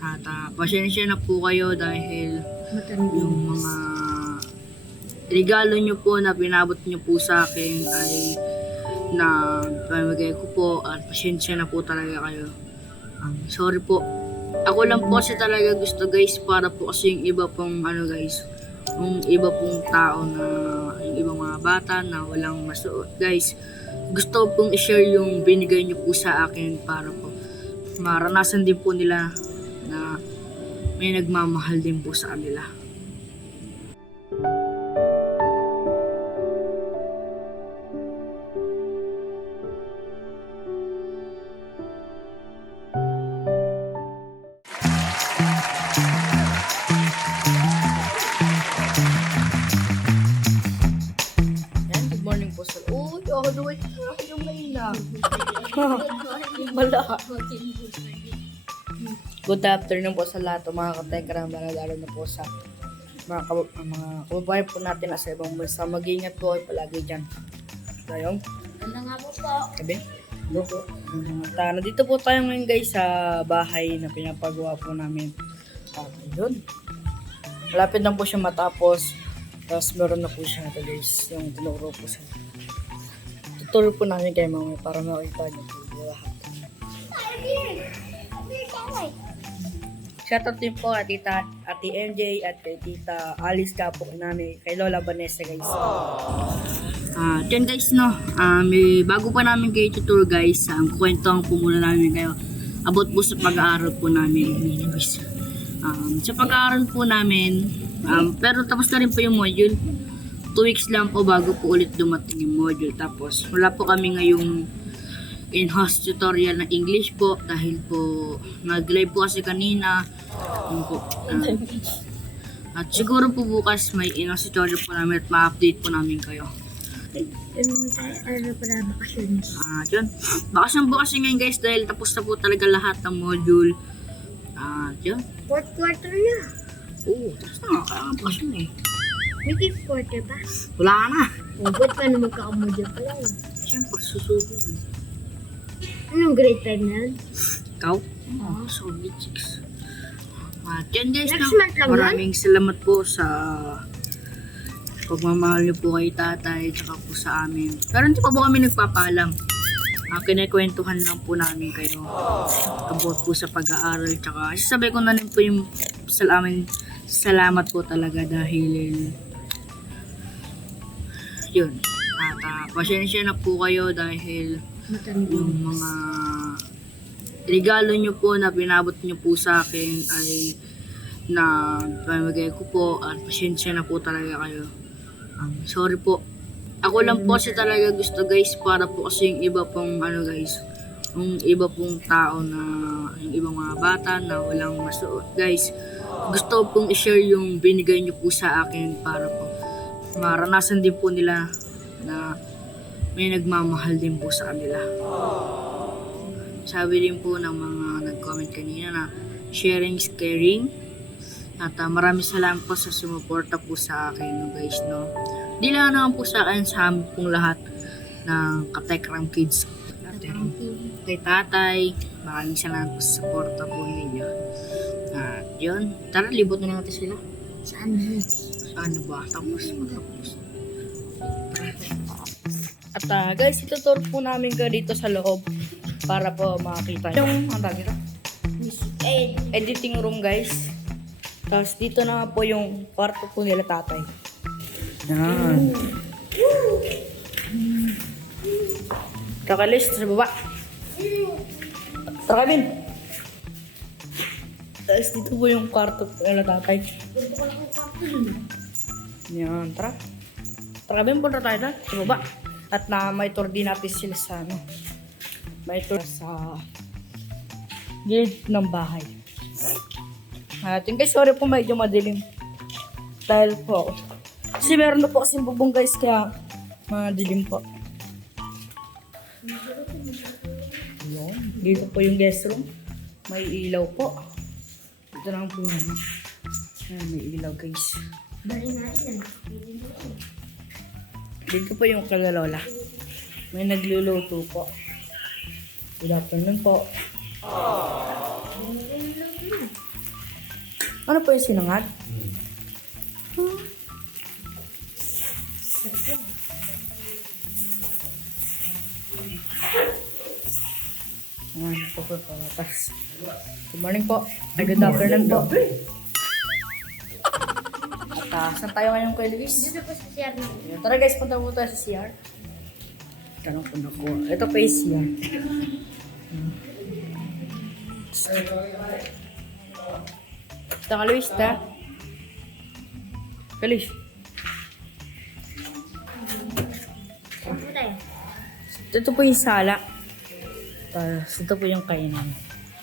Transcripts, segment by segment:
At ah, pasensya na po kayo dahil yung mga regalo nyo po na pinabot nyo po sa akin ay na pamigay ko po at pasensya na po talaga kayo. Um, sorry po. Ako lang po kasi talaga gusto guys para po kasi yung iba pong ano guys, yung iba pong tao na yung ibang mga bata na walang masuot guys. Gusto pong i-share yung binigay nyo po sa akin para po maranasan din po nila na may nagmamahal din po sa kanila. Oh. Wala. Good afternoon po sa lahat ng mga katekram na lalo na po sa mga, kab- mga kababayan po natin na sa ibang bansa. Mag-ingat po kayo palagi dyan. Tayong, Ano nga po po? sabi? At uh, nandito po tayo ngayon guys sa bahay na pinapagawa po namin. At yun. Malapit na po siya matapos. Tapos meron na po siya ito guys. Yung tinuro po siya. Tuturo po namin kay mami para makita niyo po lahat. Shoutout din po at tita, ate MJ at kay tita Alice ka po namin kay Lola Vanessa guys. Ah, uh, guys no. Ah, may bago pa namin kayo tutur guys. Ang kwentuhan po muna namin kayo about po sa pag-aaral po namin guys. Um, sa pag-aaral po namin, um, pero tapos na rin po yung module. Two weeks lang po bago po ulit dumating yung module. Tapos wala po kami ngayong in-house tutorial ng English po dahil po nag-live po kasi kanina. Yun po. Ah, at siguro po bukas may in-house tutorial po namin at ma-update po namin kayo. Ano para bakasyon? Ah, yun. Bakasyon po kasi ngayon guys dahil tapos na po talaga lahat ng module. Ah, yun. Fourth quarter na. Oo, tapos na nga. Kaya nga bakasyon eh. May fifth quarter pa. Wala na. O, ba't pa naman kakamodya pa lang? Siyempre, susubukan. Anong grade 5 na yan? Ikaw? Oo, oh, solid 6. At yun guys, Next no? month lang maraming salamat po sa pagmamahal niyo po kay tatay tsaka po sa amin. Pero hindi pa po kami nagpapalam. Uh, kinikwentuhan lang po namin kayo about po sa pag-aaral tsaka sasabi ko na rin po yung sa amin salamat po talaga dahil yun at uh, pasensya na po kayo dahil. Yung mga regalo nyo po na pinabot nyo po sa akin ay na pamigay ko po at pasensya na po talaga kayo. Um, sorry po. Ako lang po kasi talaga gusto guys para po kasi yung iba pong ano guys, yung iba pong tao na yung ibang mga bata na walang masuot guys. Gusto pong i-share yung binigay nyo po sa akin para po maranasan din po nila na may nagmamahal din po sa kanila. Sabi din po ng mga nag-comment kanina na sharing is caring. At uh, maraming salamat po sa sumuporta po sa akin no guys no. Di lang naman po sa akin sa amin pong lahat ng Katekram Kids. Kay tatay, maraming salamat po sa suporta po ninyo. At yun, tara libot na natin sila. Saan? Ano ba? Tapos matapos. At ah, guys, itutur po namin kayo dito sa loob para po makakita yung ang tawag Ed. editing room guys. Tapos dito na po yung kwarto po nila tatay. Yan. Kakalis sa baba. Din. Tapos dito po yung kwarto po nila tatay. Yan, tara. Tara din po na tayo na sa baba. At na may tour din natin sila sa ano. May tour sa gate ng bahay. At yung guys, sorry po medyo madilim. Dahil po, kasi meron na po kasing bubong guys, kaya madilim po. Yun. Dito po yung guest room. May ilaw po. Dito lang po yung ano. Ayan, may ilaw guys. Bali na mo. Dito po yung kalalola. May nagluluto po. Good afternoon po. Ano po yung sinangag? Ayan, ito po yung palatas. Good morning po. Good afternoon po. At uh, saan tayo ngayon kay Luis? Dito po sa CR na. Tara guys, punta po tayo sa CR. Tanong ko na ko. Ito pa yung CR. Ito ka Luis, ta. Ka Luis. Ito po yung sala. Tapos ito po yung kainan.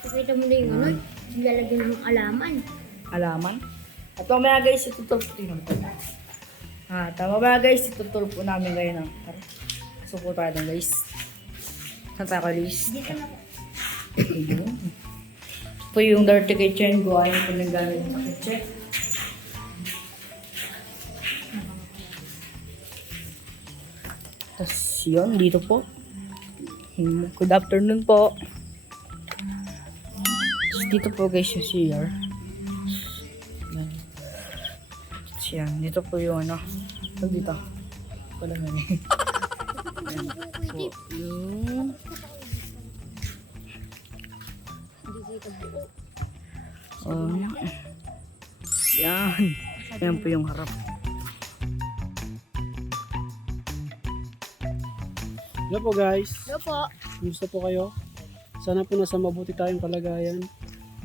Pakita mo na yung ano. Lalagyan ng alaman. Alaman. At mamaya guys, itutulp po tingnan po. Ah, tama ba guys, itutulp po namin ngayon ng ng guys. Na po. Ayun. Ito po yung dirty kitchen. Gawa yung pinagamit sa kitchen. Tapos yun, dito po. Good afternoon po. Dito po guys yung CR. Tapos yan, dito po yung ano. Ito dito. Wala na rin. Yan po yung. Oh. Yan. Yan po yung harap. Hello po guys, Hello po. kumusta po kayo? Sana po nasa mabuti tayong kalagayan.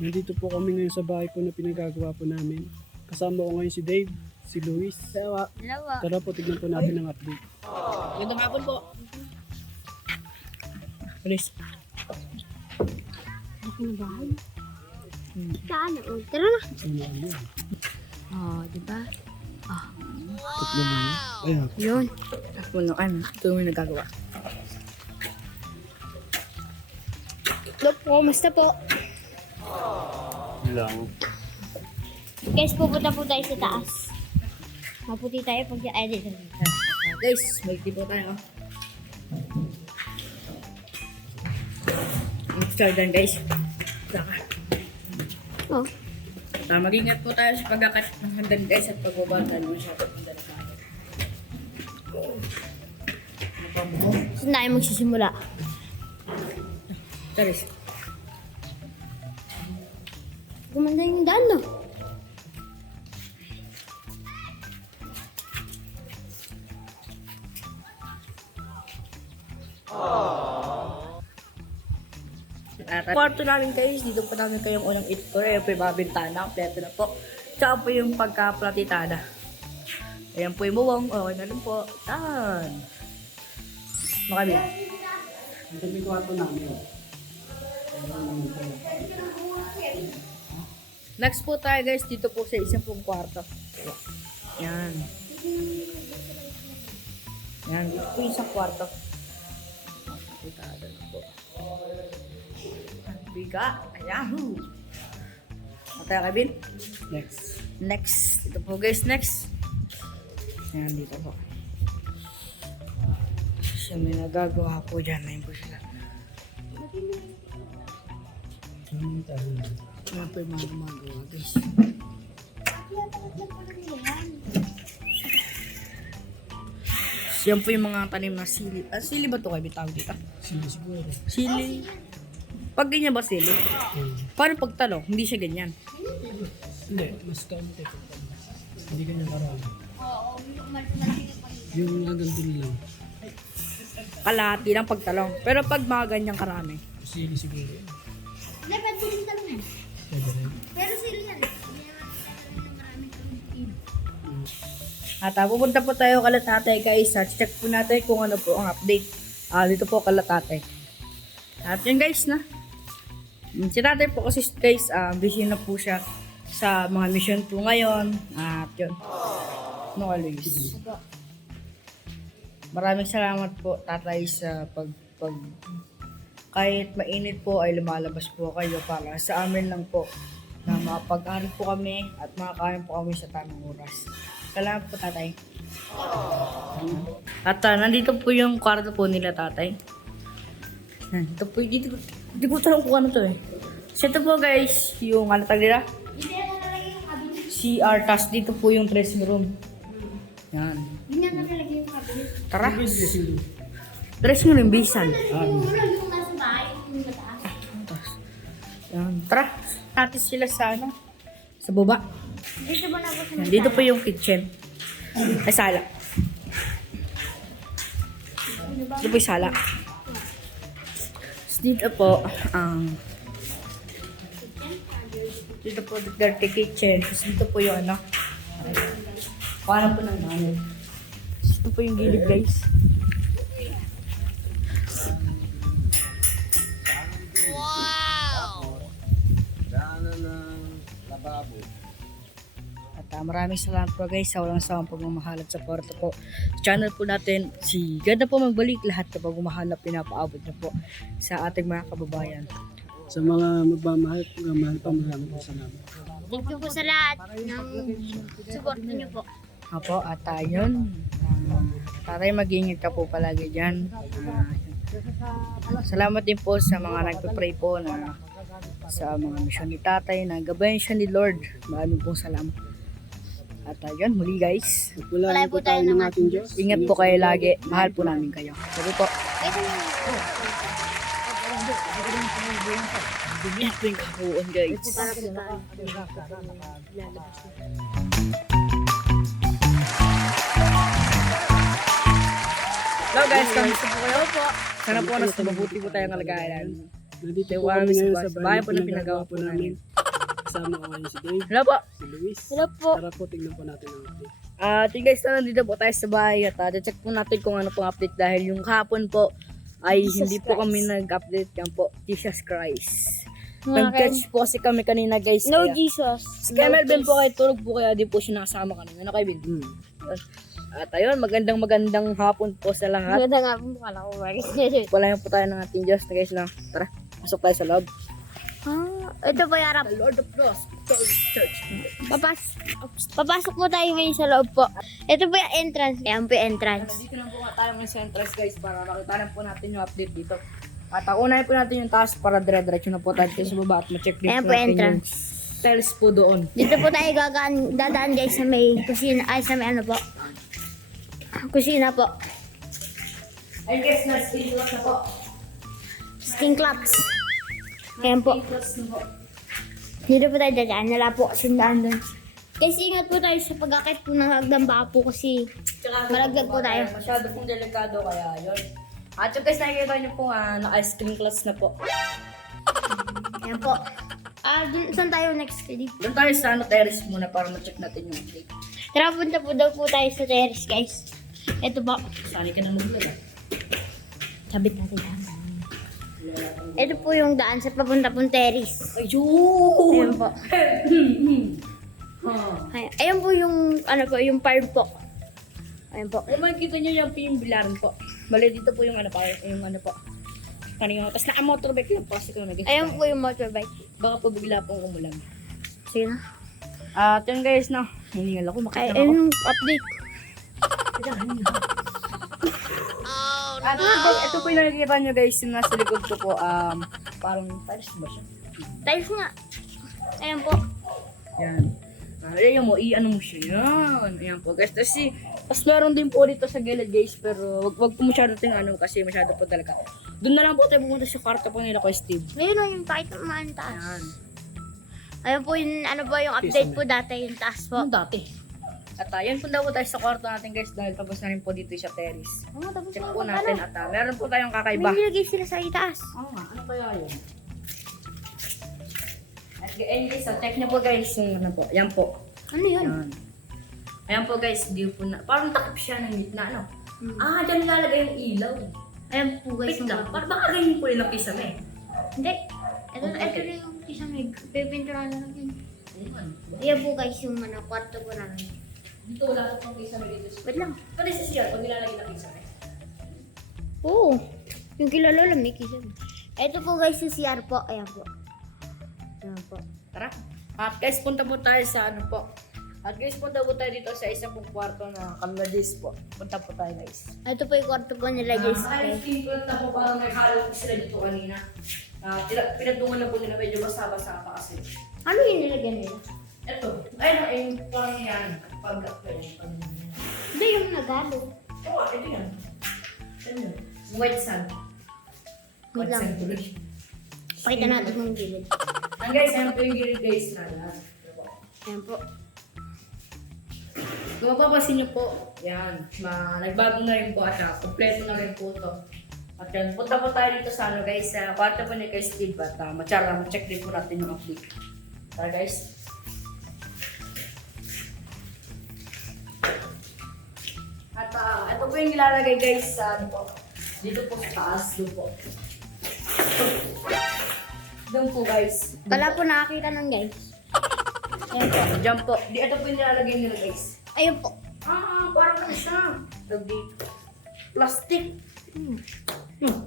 Nandito po kami ngayon sa bahay po na pinagagawa po namin. Kasama ko ngayon si Dave, si Luis. Hello po. Tara po, tignan po natin ang update. Gandang hapon po. Please. Laki na bahay. Saan? Oh, tara na. Ano ano yan? Oh, di ba? Tatlo na yun. Ayun. Yun. Puno kan. Ito yung nagagawa. Hello po. Musta po? Lang. Guys, pupunta po tayo sa taas. Maputi tayo pag ay dito. Ah, guys, may tipo tayo. Start dyan guys. Saka. Oh. Ah, mag-ingat po tayo sa pagkakat ng hagdan guys at pagbabata ng masyadong ng delikado. Ano pa mo? Saan tayo magsisimula? Taris. Kwarto namin guys, dito po namin kayong unang ito. Ayan po yung mga bintana, kompleto na po. Tsaka po yung pagka-platitada. Ayan po yung buwang. Okay na rin po. Tan. Makabi. Ito yung kwarto namin. Next po tayo guys, dito po sa isang pong kwarto. Yan. Yan, dito po yung isang kwarto. Platitada na po. Biga. Ayan. Mataya ka, Bin? Next. Next. Ito po guys, next. Ayan, dito po. Siya may nagagawa po dyan. Ayun po sila. Tayo. Ayan po yung mga gumagawa guys. Yan po yung mga tanim na sili. Ah, sili ba ito kayo bitawag dito? Sino siguro? Sili. Pag ganyan ba sili? Hmm. Paano pag talong? Hindi siya ganyan. Hindi, mas kaunti. Hindi ganyan karami. Yung mga ganito lang. Kalahati lang pag talong. Pero pag mga ganyang karami. Sili siguro. Hindi, pwede rin tanong yan. Pwede rin. Pero sila yan. At uh, pupunta po tayo kala tatay guys at check po natin kung ano po ang update. Ah, dito po kala tatay. At yun guys na. Si tatay po kasi guys, ah, busy na po siya sa mga mission po ngayon. At yun. No always. Maraming salamat po tatay sa pag, pag kahit mainit po ay lumalabas po kayo para sa amin lang po na makapag-aral po kami at makakain po kami sa tamang oras. Salamat po tatay. At ah, nandito po yung kwarto po nila tatay. Nandito po, dito, hindi ko tanong kung ano to eh. So ito po guys, yung ano tag nila? Hindi CR, tas dito po yung dressing room. Yan. Hindi na talaga yung cabinet. Tara. Dressing room, bisan. Yan. Tara. Natin sila sa ano? Sa baba. Dito ba na Yan, dito po yung kitchen. Ay, sala. Dito po yung sala. Dito po, ang dito po the dirty kitchen. Tapos dito po yung ano. Paano po ng. Tapos Dito po yung gilid guys. At ah, maraming salamat po guys sa walang sawang pagmamahalat sa porto po. Sa channel po natin, si ganda po magbalik lahat na pagmamahalap pinapaabot na po sa ating mga kababayan. Sa mga magmamahal, magmamahal pa maraming po salamat. Thank you po sa lahat ng support niyo po. Apo, at uh, yun, uh, tatay mag-ingat ka po palagi dyan. Ah, salamat din po sa mga nagpe-pray po na sa mga misyon ni tatay na gabayan siya ni Lord. Maraming pong salamat. At uh, yun, muli guys, Pagpulain po tayo ng ating Diyos. ingat po kayo lagi. Mahal po namin kayo. Sabi po, yung kabuuan guys. Hello guys, kamusta po kayo po? Sana po nasa mabuti po tayong kalagayan. Nandito po kami sa bahay po na pinagawa po namin. Kasama ko ngayon si Dave, Hello po. si Luis. Hello po. Tara po, tingnan po natin ang update. Ah, uh, guys, na nandito po tayo sa bahay at uh, check po natin kung ano pong update dahil yung kahapon po ay Jesus hindi po Christ. kami nag-update yan po. Jesus Christ. Mga Nag-catch po kasi kami kanina guys. No kaya, Jesus. si Kemel Ben po kayo tulog po kaya di po siya nakasama kanina. Ano kayo Ben? Hmm. At ayun, magandang magandang hapon po sa lahat. Maganda nga po kala ko. Wala po tayo ng ating Diyos na guys na. Tara, pasok tayo sa loob. Ah, ito po yung harap. The Lord of Lost Church. Papas papasok po tayo ngayon sa loob po. Ito po yung entrance. Ayan po yung entrance. Nandito na po nga tayo ngayon sa entrance guys para makita na po natin yung update dito. At unahin po natin yung taas para dire-diretso na po tayo sa baba at ma-check din Ayan po natin entrance. yung tiles po doon. Dito po tayo gagaan, dadaan guys sa may kusina. Ay, sa may ano po. Kusina po. Ayun guys, na-screen na po. Skin claps. Ayan po. Dito po tayo dadaan. Wala po kasi daan doon. Guys, ingat po tayo sa pag-akit po ng hagdan baka po kasi Malaglag po tayo. Masyado pong delikado kaya yun. At yung guys, nakikita nyo po nga, naka-ice cream class na po. Ayan po. Ah, dun, saan tayo next, Kedi? Doon tayo sa ano, terrace muna para ma-check natin yung update. Tara, punta po daw po tayo sa terrace, guys. Ito po. Saan ka na maglala? Sabit natin yan. Ito po yung daan sa papunta terrace. Ayun! Ayan po. Ha. Ayan, ayan po yung, ano po, yung farm po. Ayan po. Kung makikita nyo yung bilaran po. Bali dito po yung ano pa, yung ano po. Kanina, tapos naka-motorbike lang po kasi kung nag Ayan po yung motorbike. Baka po bigla pong umulan. Sige na. At yun guys, no. Hiningal ako, Ay, makita ayun ako. yung update. At ito, ito po yung nakikita nyo guys, yung nasa likod ko po, um, parang tiles ba siya? Tiles nga. Ayan po. Yan. Uh, ayan mo, i-ano mo siya. Yan. Ayan po guys. Tapos si, tapos meron din po dito sa gilid guys, pero wag, wag po masyado tingnan kasi masyado po talaga. Doon na lang po tayo pumunta sa kwarto po nila ko Steve. Ngayon o yung kahit naman taas. Yan. Ayan po yung, ano po yung update po dati, yung taas po. Ano dati? At uh, yan po daw po tayo sa kwarto natin guys dahil tapos na rin po dito sa terrace. Oo, tapos Check na po yung natin at uh, meron po tayong May kakaiba. nilagay sila sa itaas. Oo nga, ano kaya yun? At guys, so, check niyo po guys yung ano po. Yan po. Ano yun? Yan. Ayan po guys, di po na, parang takip siya ng gitna, ano? Hmm. Ah, dyan nilalagay yung ilaw. Ayan po guys. Wait lang, parang baka ganyan po yung kisame. Hindi. Ito, Okay. ito na yung egg. Pipinturahan na lang yun. Ayan po guys yung ano, kwarto ko na. Dito wala po kisame dito. Wait lang. Pwede sa siya, pag nilalagay na kisame. Oo. Yung kilala lang may kisam. Ito po guys yung CR po. Ayan po. Ayan po. Tara. At guys, punta po tayo sa ano po. At guys, punta po tayo dito sa isang pong kwarto na kamladis po. Punta po tayo guys. Ito po yung kwarto po nila guys. Ah, ay, tingkot na po parang naghalo po sila dito kanina. Ah, tila- pinagtungan na po nila medyo basa-basa pa kasi. Ano yung nilagyan nila? Ito, Ay, no, yung parang yan. Pag, pag, Hindi yung nagalo. Oo, ito yan. Ano yun? White sand. Good White lang. sand tuloy. Pakita natin yung gilid. Ang guys, yan po yung gilid guys na yan. Ayan po. Kung mapapansin niyo po, yan, ma, nagbago na rin po at ah, kompleto na rin po ito. At yan, punta po tayo dito sa ano guys, sa kwarto po ni kay Steve at uh, matsara, ma-check din po natin yung update. Tara guys. Ito po yung ilalagay guys sa ano po, dito po sa taas, doon po. Doon po guys. Wala po nakakita ng guys. Ayan po, dyan po. Di, ito po yung nilalagay nila guys. Ayun po. Ah, parang ano siya. Tawag dito. Plastic. Hmm. Hmm.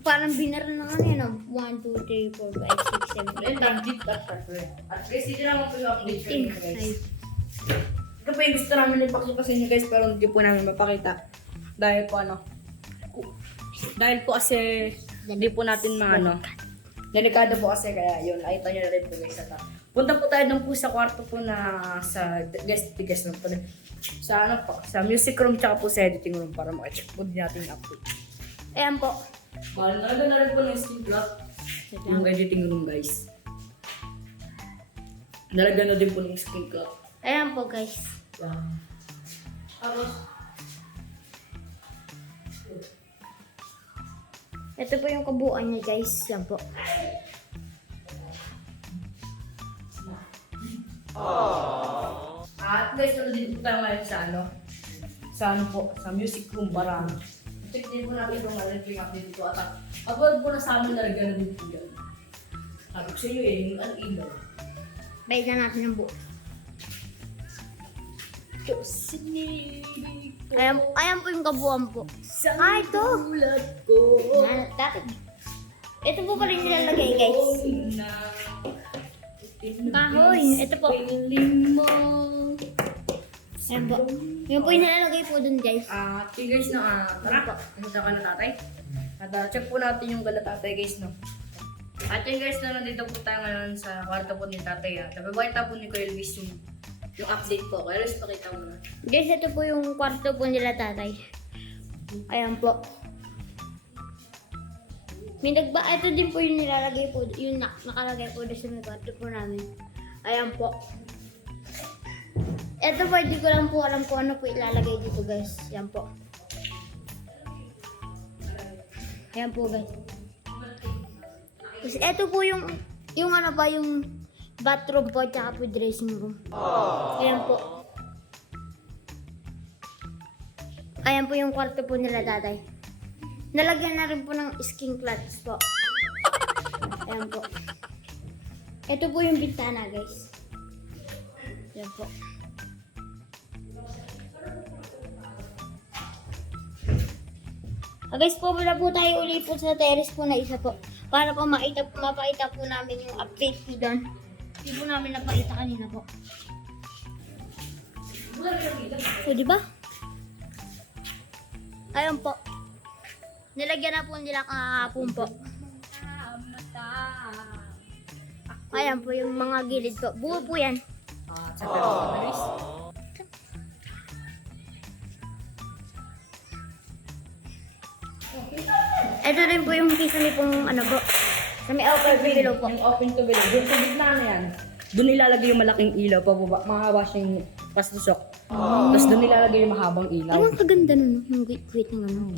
Parang binar na yan. oh. 1, 2, 3, 4, 5, 6, 7, Then, legit at tatlo. At guys, hindi naman po yung update 8, guys. Po yung gusto namin ipakita sa inyo guys, pero hindi po namin mapakita. Dahil po ano. Dahil po kasi hindi po natin maano. Delikado po kasi kaya yun, nakita nyo na rin po guys sa ta- Punta po tayo doon po sa kwarto po na sa guest guest room po. Sa ano po, sa music room tsaka po sa editing room para makacheck po din natin yung update. Ayan po. Mahal na na rin po ng skin clock. Yung editing room guys. Nalagyan na din po ng skin clock. Ayan po guys. Yan. Tapos, Ito po yung kabuuan niya guys. Yan po. at guys, nandito po tayo ngayon sa ano, sa ano po, sa music room para check din po natin kung ano yung update dito. At ah, upload po na sa amin na din po yan. Sabi ko sa inyo eh, yung ano ilaw. Bayad na natin ng buo. Ayan, ayan po yung kabuuan po. Ah, ito. tulad ko. Yan, dati. Ito po pala yung nilalagay guys. Kahoy, ito po. Ayan po. Yun po yung nilalagay po dun guys. Ah, okay guys no, ah, tara po. Pumunta ka na tatay. At ah, check po natin yung gala tatay guys no. At yun guys na nandito po tayo ngayon sa kwarto po ni tatay ah. Tapos pakita po ni Kuya Luis yung, yung update po. Kuya Luis, pakita mo na. Guys, ito po yung kwarto po nila tatay. Ayan po. May nagba, ito din po yung nilalagay po, yung na, nakalagay po doon sa may kwarto po namin. Ayan po. Ito po, hindi ko lang po alam kung ano po ilalagay dito guys. Ayan po. Ayan po guys. Tapos ito po yung, yung ano pa, yung bathroom po, tsaka po dressing room. Ayan po. Ayan po yung kwarto po nila tatay. Nalagyan na rin po ng skin cloths po. Ayan po. Ito po yung bintana guys. Ayan po. Ah, guys, pumunta po tayo uli po sa terrace po na isa po. Para po makita, mapakita po namin yung update po doon. Hindi po namin napakita kanina po. O, di ba? Ayun po. Nilagyan na po nila kahapon po. Ayan po yung mga gilid po. Buo po yan. Ito rin po yung kisame pong ano po. Sa may open below po. Yung open to below. Yung sa gitna na yan. Doon ilalagay yung malaking ilaw. Pababa, mahaba siyang pastusok. Tapos doon ilalagay yung mahabang ilaw. Ay, ang kaganda nun. Yung wait, wait ng ano.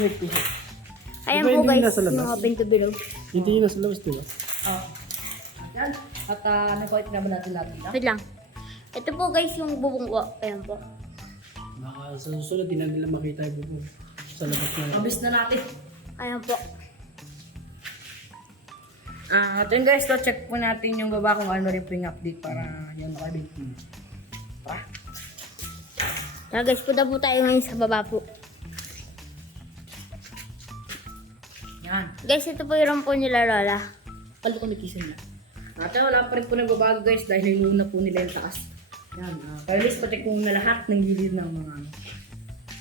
Wait, wait. Ayan Diba po hindi guys, yung open to below. Hindi yun nasa labas, di ba? Ah. Yan. At uh, ano pa ito naman natin lahat dito? Wait lang. Ito po guys yung bubong ko. Ayan po. Baka sa susunod, di na nila makita yung bubong sa labas na. Mabis na natin. Ayan po. Ah, yun guys, so check po natin yung baba kung ano rin po yung update para yun makabig. Tara. Tara guys, punta po tayo ngayon sa baba po. Yan. Guys, ito po yung po nila Lola. Palo ko nakisin na. At yun, wala pa rin po nagbabago guys dahil hinuna po nila yung taas. Yan. Uh, kaya least pa-check po na lahat ng gilid ng mga ano.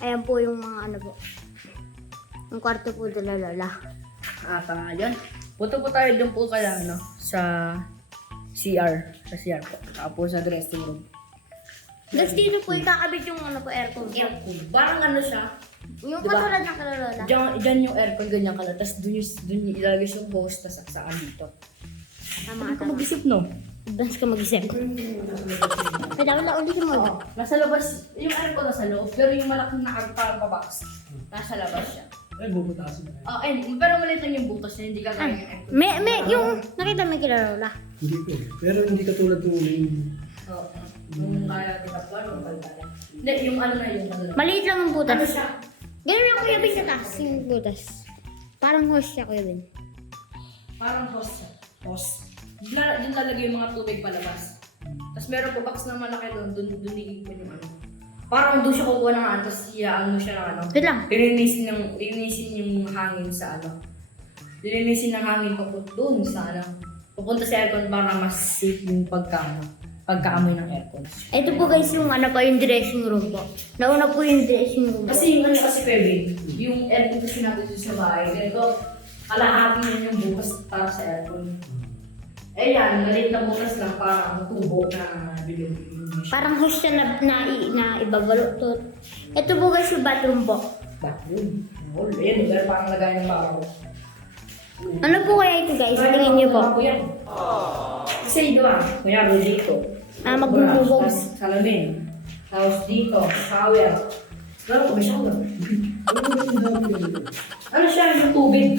Ayan po yung mga ano po. Yung kwarto po nila Lola. At uh, yun. Punta po tayo doon po kaya ano, sa CR. Sa CR po. Tapos sa dressing room. Tapos dito po ikakabit yung ano po aircon. Aircon. Parang ano siya. Yung Diba? katulad ng kalolola. Diyan, diyan yung aircon, ganyan ka lang. Tapos dun, yung, dun yung ilalagay yung hose na saksaan dito. Tama ka mag-isip, no? Advance ka mag-isip. Kaya wala ulit mo. Oo. Nasa labas, yung aircon nasa loob, pero yung malaking nakagpa-box, nasa labas siya. Ay, bubutasin na. Oh, and, pero maliit lang yung butas niya, hindi kagaya yung aircon. May, may, yung, nakita mo yung kalolola. Hindi ko. eh. Pero hindi katulad ng una yung... Oo. Yung kaya kita po, yung pagkaya. Hindi, yung ano na yung ano. Maliit lang ang Ano butas. siya? Ganun yung kuya Bin sa taas, yung butas. Parang hose siya kuya Bin. Parang hose siya. Hose. Dila, dun lalagay yung mga tubig palabas. Tapos meron po box na malaki doon, doon, doon iipon yung ano. Parang doon siya kukuha ng ano, tapos iyaan mo siya ng ano. Wait lang. Lilinisin ng, lilinisin yung hangin sa ano. Lilinisin ng hangin papunta doon sa ano. Pupunta sa aircon para mas safe yung pagka, ano, pagkaamoy ng aircon. Ito po guys yung ano pa yung dressing room po. Nauna po yung dressing room po. Kasi yung ano kasi Kevin, yung aircon kasi natin dito sa bahay, ganito, kalahati yun yung bukas para sa aircon. Eh yan, maliit na bukas lang para tubo na bilog. Parang siya na, na, na ibabalot. Ito po guys yung bathroom po. Bathroom. Oh, yun, pero parang lagay ng baro. Ano po kaya ito guys? Tingin niyo po. Kasi di ba, kuya dito. Ah, magbubugong. Tapos Salamin. Tapos dito, shower. Pero kung may shower. ano siya, yung tubig?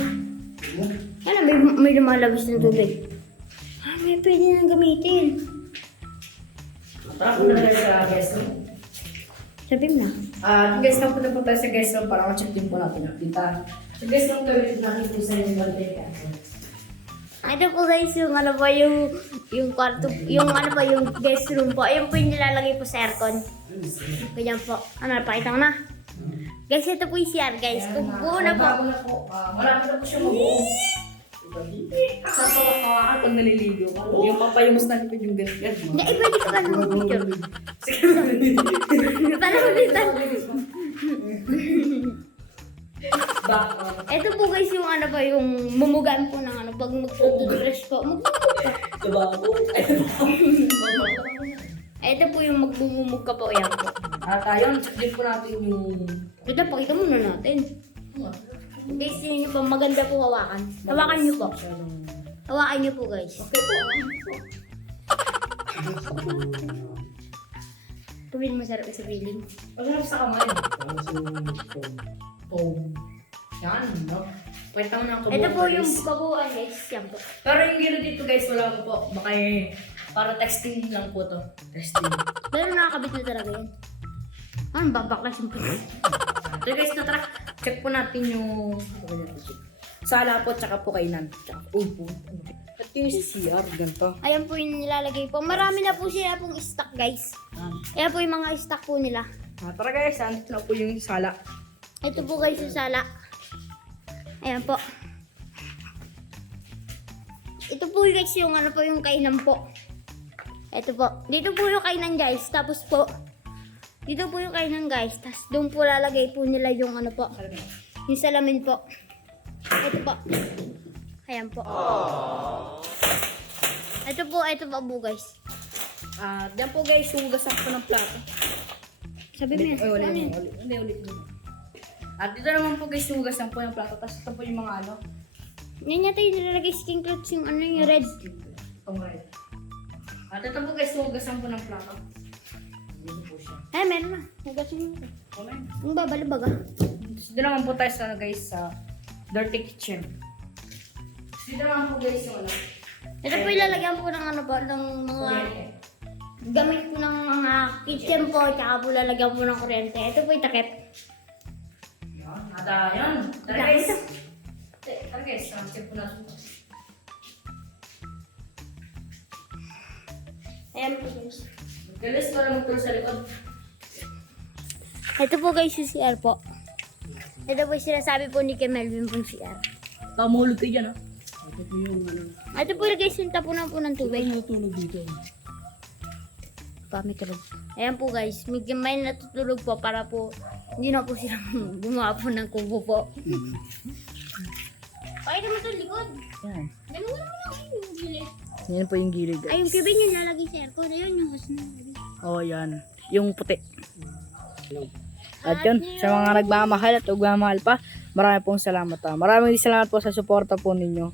Ano, may, may lumalabas ng tubig. Ah, may pwede nang gamitin. Tara, punta na tayo sa guest room. Sabi mo na. Ah, uh, guys, napunta po tayo sa guest room para ma-check din po natin ang pinta. Sa guest room kami natin po sa yung balik Ito po guys yung ano po yung yung kwarto, yung ano po yung guest room po. Ayun po yung nilalagay po sa aircon. Ganyan po. Ano, pakita ko na. Guys, ito po yung CR guys. Kung buo na po. Bago na po. Ah, malapit na po siya mabuo. Nakakawakaan pag naliligo ka. Yung papayumos na likod yung ganyan. Hindi, eh, pwede ka ba nang mag-picture? Parang dito. Back Ito po guys yung ano ba yung mumugan po ng ano pag mag-toothbrush po. Magmumug ka. Diba? Ito po yung magbumumug ka po. Yan po. At ayun, check din po natin yung... Ito, pakita muna natin. Guys, yun yung po. Maganda po hawakan. Hawakan niyo po. Hawakan niyo po guys. Okay po. Pagin masarap sa feeling. Masarap sa kamay. Oh. Yan, no? Kwenta mo na ang Ito po kabuuan, yung kabuuan guys. Yan po. Pero yung gino dito guys, wala ko po. Baka eh, para texting lang po to. Texting. Pero nakakabit na talaga yan. Ano, babaklas yung puto. So guys, na tara, check po natin yung sala po, tsaka po kainan. Tsaka po, po. At yung CR, ganito. Ayan po yung nilalagay po. Marami na po sila pong stock guys. Ayan po yung mga stock po nila. Ah, tara guys, andito na po yung sala. Ito po guys yung sala. Ayan po. Ito po guys yung ano po yung kainan po. Ito po. Dito po yung kainan guys. Tapos po, dito po yung kainan guys. Tapos doon po lalagay po nila yung ano po. Yung salamin po. Ito po. Ayan po. Ito po, ito po po guys. Ah, diyan po guys, hugasan po ng plato. Sabi mo yan. Ay, Ano yun? hindi, ulit. At dito naman po guys, hugasan po ng plato. Tapos ito po yung mga ano. Yan yata yung nilalagay skin clothes yung ano yung red. Itong red. At ito po guys, hugasan po ng plato. Siya. Ay, meron na. Hugasin mo. Okay. Ang babalabag ah. Dito naman po tayo sa guys sa dirty kitchen. Dito naman po guys yung ano. Ito po ilalagyan po ng ano po, ng mga gamit po ng mga kitchen po, tsaka po lalagyan po ng kuryente. Ito po yung takip. Yan. Ah, yan. Tara guys. Eh, Tara guys, check po natin. Ayan po guys. Galis ko lang magtuloy sa likod. Ito po guys yung CR po. Ito po yung sinasabi po ni Kim Melvin po yung CR. Pamulog kayo dyan ah. Ito po yung ano. Ito po guys yung tapunan po ng Ito tubig. yung natulog dito. Pa, may tulog. Ayan po guys, may, may natutulog po para po hindi na po sila gumawa po ng kubo po. Pakita mo ito likod. Yan. Ganun mo naman yung bilis. Yan po yung gilid Ay, yung guys. kibin yung lalagay sa aircon. Ayun, yung hose na. Oh, yan. Yung puti. At yun, sa mga nagmamahal at ugmamahal pa, marami pong salamat. Ah. Maraming salamat po sa suporta po ninyo.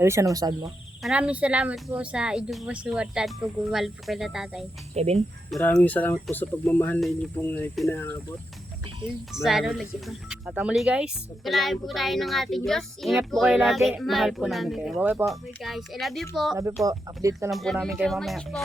Luis, ano masabi mo? Maraming salamat po sa inyong masuwerte at pagmamahal po kay na tatay. Kevin? Maraming salamat po sa pagmamahal na inyo pong uh, pinaabot. Sa ano, lagi pa. At muli guys, Kalahin po tayo ng ating Diyos. ingat po kayo lagi. Mahal po namin kayo. Bye po. Okay guys, I love you po. Sabi po, update na lang po Love namin you kayo so mamaya. much po.